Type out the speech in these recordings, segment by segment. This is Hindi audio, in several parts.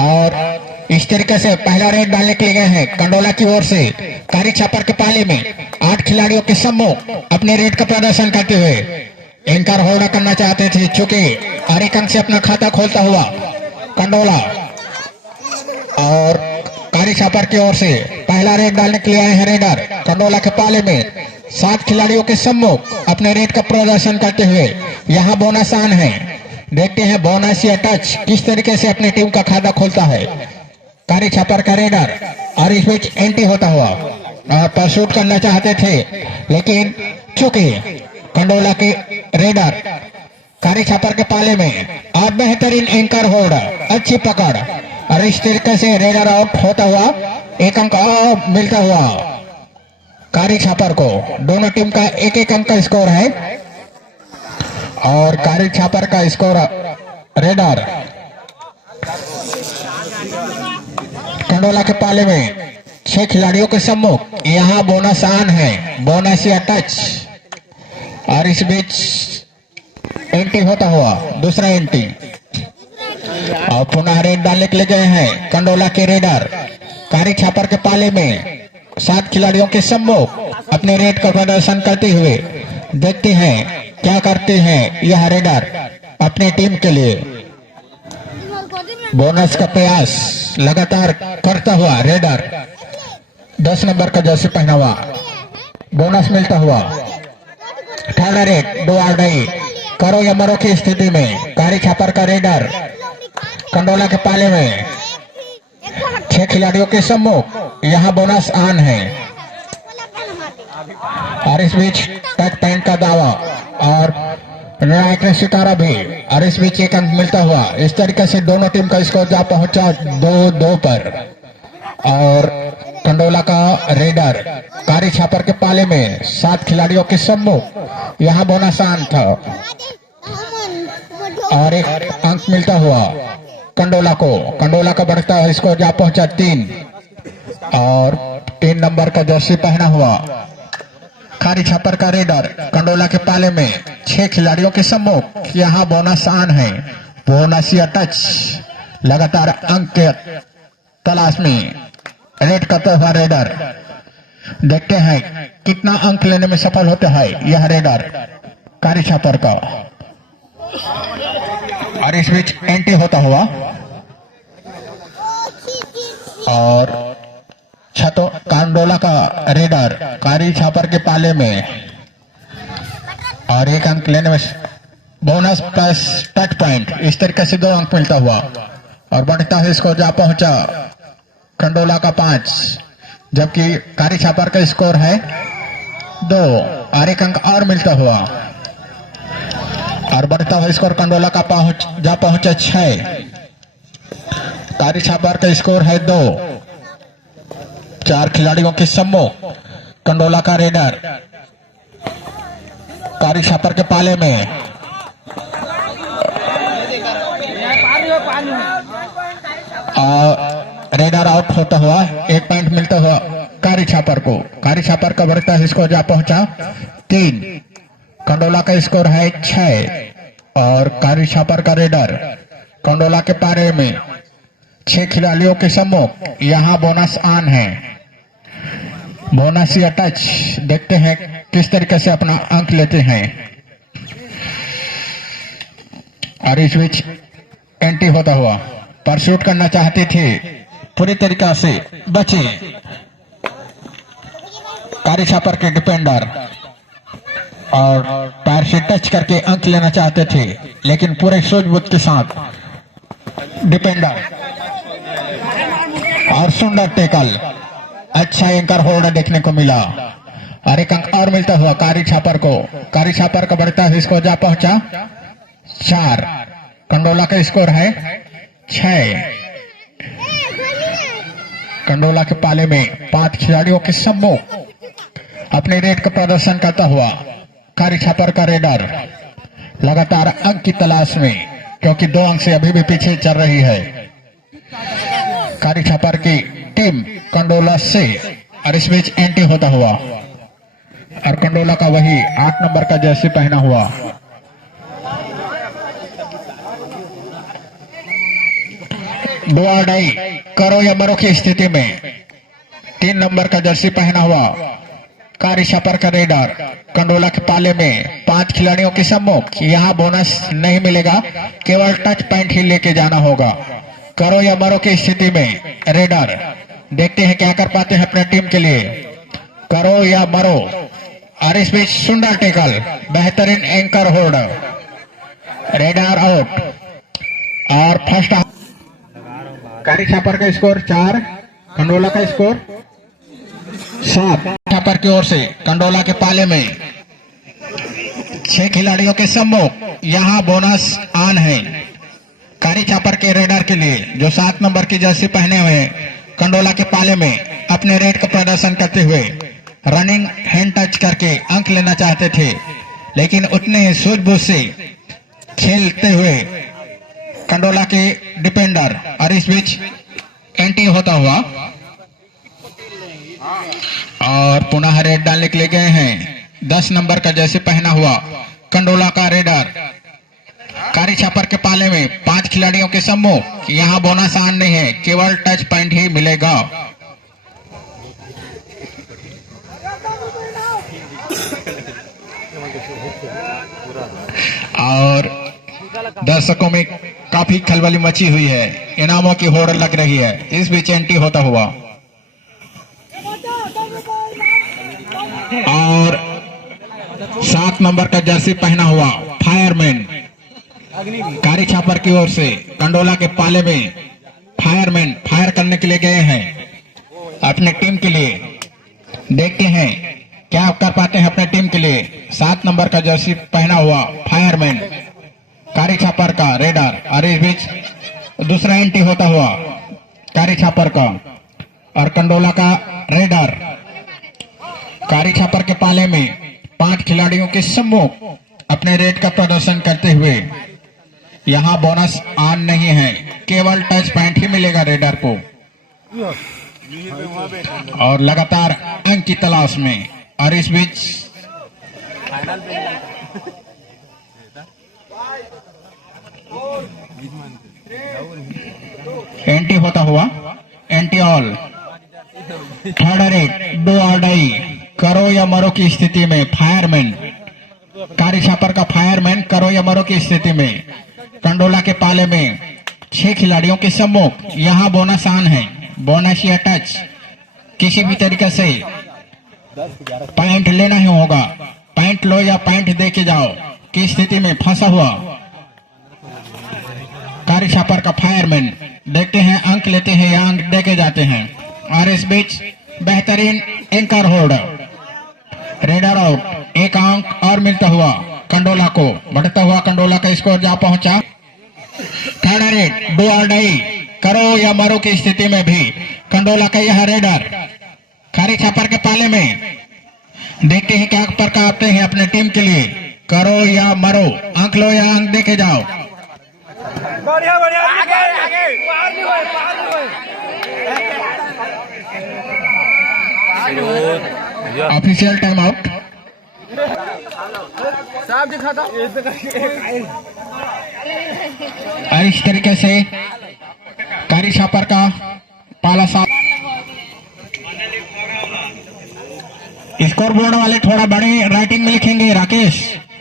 और इस तरीके से पहला रेड डालने के लिए गए हैं कंडोला की ओर से। कारी छापर के पाले में 8 खिलाड़ियों के सम्मुख अपने रेड का प्रदर्शन करते हुए एंकर होल्ड करना चाहते थे, चूंकि हर एक अंक से अपना खाता खोलता हुआ कंडोला। और कारी छापर की ओर से पहला रेड डालने के लिए आए हैं रेडर कंडोला के पाले में 7 खिलाड़ियों के सम्मुख अपने रेड का प्रदर्शन करते हुए यहाँ बोनस ऑन है। देखते हैं बोनस या टच किस तरीके से अपनी टीम का खाता खोलता है कारी छापर का रेडर। और इस बीच एंट्री होता हुआ परसूट करना चाहते थे, लेकिन चूंकि कंडोला के रेडर कारी छापर के पाले में और बेहतरीन एंकर होल्ड, अच्छी पकड़, और इस तरीके से रेडर आउट होता हुआ एक अंक और मिलता हुआ कारी छापर को। दोनों टीम का एक एक अंक का स्कोर है और कारी छापर का स्कोर रेडर कंडोला के पाले में 6 खिलाड़ियों के सम्मुख यहाँ बोनस ऑन है, बोनस या टच। और इस बीच एंट्री होता हुआ दूसरा एंट्री और पुनः रेड डालने के लिए गए हैं कंडोला के रेडर कारी छापर के पाले में 7 खिलाड़ियों के सम्मुख अपने रेड का प्रदर्शन करते हुए। देखते हैं क्या करते हैं यह रेडर अपनी टीम के लिए। बोनस का प्रयास लगातार करता हुआ रेडर 10 नंबर का जर्सी पहना हुआ, बोनस मिलता हुआ। थर्ड रेड 2 आरडाई करो या मरो की स्थिति में कारी छापर का रेडर कंडोला के पाले में 6 खिलाड़ियों के सम्मुख यहाँ बोनस ऑन है। और इस बीच टच पॉइंट का दावा और निर्णायक ने स्वीकारा भी, और इस बीच एक अंक मिलता हुआ। इस तरीके से दोनों टीम का स्कोर जा पहुंचा 2-2 पर। और कंडोला का रेडर कारी छापर के पाले में 7 खिलाड़ियों के सम्मुख यहाँ बोनस ऑन था और एक अंक मिलता हुआ कंडोला को। कंडोला का बढ़ता हुआ स्कोर जा पहुंचा 3 और 3 नंबर का जर्सी पहना हुआ कारी छापर का रेडर कंडोला के पाले में 6 खिलाड़ियों के सम्मुख यहाँ बोनस ऑन है, बोनस या टच। लगातार अंक के तलाश में रेड करता हुआ रेडर। देखते हैं कितना अंक लेने में सफल होता है यह रेडर कारी छापर का। और इस बीच एंट्री होता हुआ और छतो कंडोला का रेडर कारी छापर के पाले में और एक अंक लेने में बोनस प्लस टच पॉइंट, इस तरीके से 2 अंक मिलता हुआ। और बढ़ता है इसको जा पहुंचा कंडोला का 5, जबकि कारी छापर का स्कोर है 2 और एक अंक और मिलता हुआ। और बढ़ता हुआ स्कोर कंडोला का जा पहुंचा 6, कारी छापर का स्कोर है 2। 4 खिलाड़ियों के सम्मुख कंडोला का रेडर कारी छापर के पाले में रेडर आउट होता हुआ 1 पॉइंट मिलता हुआ कारी छापर को। कारी छापर का बढ़ता स्कोर जा पहुंचा 3, कंडोला का स्कोर है 6 और कारी छापर का रेडर कंडोला के पाले में 6 खिलाड़ियों के सम्मुख यहाँ बोनस ऑन है, बोनस या टच। देखते हैं किस तरीके से अपना अंक लेते हैं। और इस बीच एंट्री होता हुआ परसूट करना चाहते थे, पूरी तरीका से बचे कारी छापर के डिफेंडर और पैर से टच करके अंक लेना चाहते थे, लेकिन पूरे सूझबूझ के साथ डिफेंडर और सुंदर टेकल, अच्छा एंकर होल्ड देखने को मिला। और एक अंक और मिलता हुआ कारी छापर को। कारी छापर का बढ़ता है इसको जा पहुंचा 4, कंडोला का स्कोर है 6। कंडोला के पाले में 5 खिलाड़ियों के सम्मुख अपने रेड का प्रदर्शन करता हुआ कारी छापर का रेडर लगातार अंक की तलाश में, क्योंकि 2 अंक से अभी भी पीछे चल रही है कारी छापर की टीम कंडोला से। और इस बीच एंट्री होता हुआ और कंडोला का वही 8 नंबर का जर्सी पहना हुआ दो अढ़ाई करो या मरो की स्थिति में 3 नंबर का जर्सी पहना हुआ कारी छापर का रेडर कंडोला के पाले में 5 खिलाड़ियों के सम्मुख। यहाँ बोनस नहीं मिलेगा, केवल टच पॉइंट ही लेके जाना होगा। करो या मरो की स्थिति में रेडर देखते हैं क्या कर पाते हैं अपने टीम के लिए। करो या मरो और इस बीच सुंदर टेकल, बेहतरीन एंकर होल्डर, रेडर आउट। और फर्स्ट कारी छापर का स्कोर 4, कंडोला का स्कोर 7। छापर की ओर से कंडोला के पाले में 6 खिलाड़ियों के सम्मुख। यहाँ बोनस ऑन है कारी छापर के रेडर के लिए जो 7 नंबर की जर्सी पहने हुए कंडोला के पाले में अपने रेड का प्रदर्शन करते हुए रनिंग हैंड टच करके अंक लेना चाहते थे, लेकिन उतने ही सूझबूझ से खेलते हुए कंडोला के डिफेंडर और इस बीच एंटी होता हुआ और पुनः रेड डालने के लिए गए हैं 10 नंबर का जर्सी पहना हुआ कंडोला का रेडर कारी छापर के पाले में 5 खिलाड़ियों के सम्मुख। यहाँ बोनस ऑन नहीं है, केवल टच पॉइंट ही मिलेगा। और दर्शकों में काफी खलबली मची हुई है, इनामों की होड़ लग रही है। इस बीच एंटी होता हुआ और 7 नंबर का जर्सी पहना हुआ फायरमैन कारी छापर की ओर से कंडोला के पाले में फायरमैन फायर करने के लिए गए हैं अपने टीम के लिए। देखते हैं क्या कर पाते हैं अपने टीम के लिए। 7 नंबर का जर्सी पहना हुआ फायरमैन कारी छापर का रेडर और इस बीच दूसरा एंटी होता हुआ कारी छापर का और कंडोला का रेडर कारी छापर के पाले में 5 खिलाड़ियों के सम्मुख अपने रेड का प्रदर्शन करते हुए। यहाँ बोनस ऑन नहीं है, केवल टच पॉइंट ही मिलेगा रेडर को और लगातार अंक की तलाश में। और इस बीच एंटी होता हुआ एंटी ऑल थर्ड रेड 2 अढ़ाई करो या मरो की स्थिति में फायरमैन कारी छापर का फायरमैन करो या मरो की स्थिति में कंडोला के पाले में 6 खिलाड़ियों के सम्मुख। यहाँ बोनस ऑन है, बोनस या टच किसी भी तरीके से पॉइंट लेना ही होगा। पॉइंट लो या पॉइंट दे के जाओ की स्थिति में फंसा हुआ कारी छापर का फायरमैन। देखते हैं अंक लेते हैं या अंक दे के जाते हैं। और इस बीच बेहतरीन एंकर होल्डर रेडर आउट। 1 अंक और मिलता हुआ कंडोला को। बढ़ता हुआ कंडोला का स्कोर जा पहुंचा थर्ड रेड 2 अढ़ाई करो या मरो की स्थिति में भी कंडोला का यह रेडर कारी छापर के पाले में। देखते हैं क्या पर आते हैं अपने टीम के लिए। करो या मरो, अंक लो या अंक देके जाओ। बढ़िया बढ़िया आगे आगे पार नहीं हुए। Official time out. साहब दिखा था और इस तरीके से कारी छापर का पाला साफ। स्कोर बोर्ड वाले थोड़ा बड़े राइटिंग में लिखेंगे राकेश,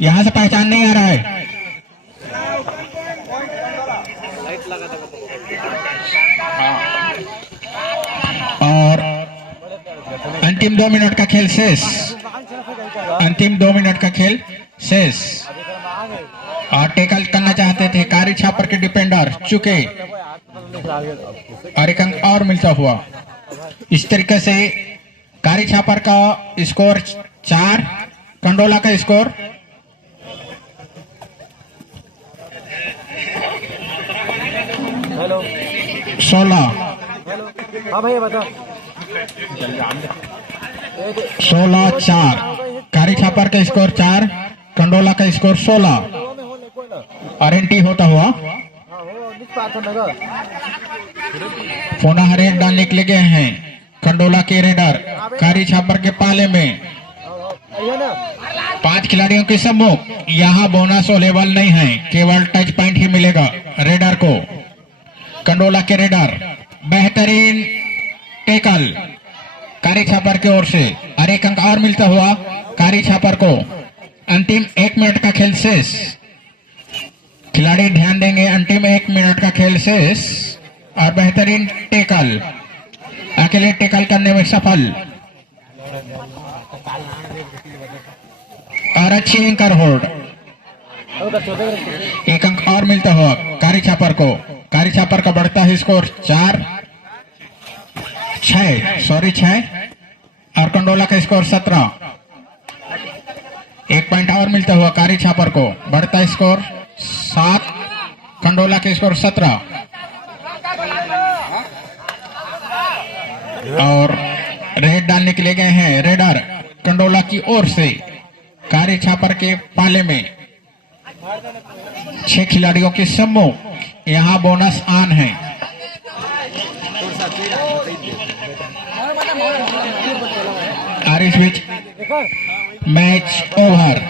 यहाँ से पहचान नहीं आ रहा है। और अंतिम 2 मिनट का खेल शेष। अंतिम 2 मिनट का खेल शेष। और टेकल करना चाहते थे कारी छापर के डिफेंडर चुके और एक अंक और मिलता हुआ। इस तरीके से कारी छापर का स्कोर 4, कंडोला का स्कोर 16। हाँ भैया बता 16-4 कारी छापर का स्कोर 4, कंडोला का स्कोर 16। और एंटी होता हुआ पुनः रेड डालने के लिए गए हैं कंडोला के रेडर कारी छापर के पाले में 5 खिलाड़ियों के सम्मुख। यहाँ बोनस अवेलेबल नहीं है, केवल टच पॉइंट ही मिलेगा रेडर को। कंडोला के रेडर बेहतरीन टेकल कारी छापर की ओर से और एक अंक और मिलता हुआ कारी छापर को। अंतिम 1 मिनट का खेल शेष। खिलाड़ी ध्यान देंगे, अंतिम 1 मिनट का खेल शेष और बेहतरीन टेकल, अकेले टेकल करने में सफल और अच्छी एंकर होल्ड। 1 अंक और मिलता हुआ कारी छापर को। कारी छापर का बढ़ता है स्कोर 6 और कंडोला का स्कोर 17। 1 पॉइंट और मिलता हुआ कारी छापर को, बढ़ता स्कोर 7, कंडोला के स्कोर 17। और रेड डालने के लिए गए हैं रेडर कंडोला की ओर से। कारी छापर के पाले में 6 खिलाड़ियों के समूह, यहां बोनस ऑन है। और इस बीच मैच ओवर।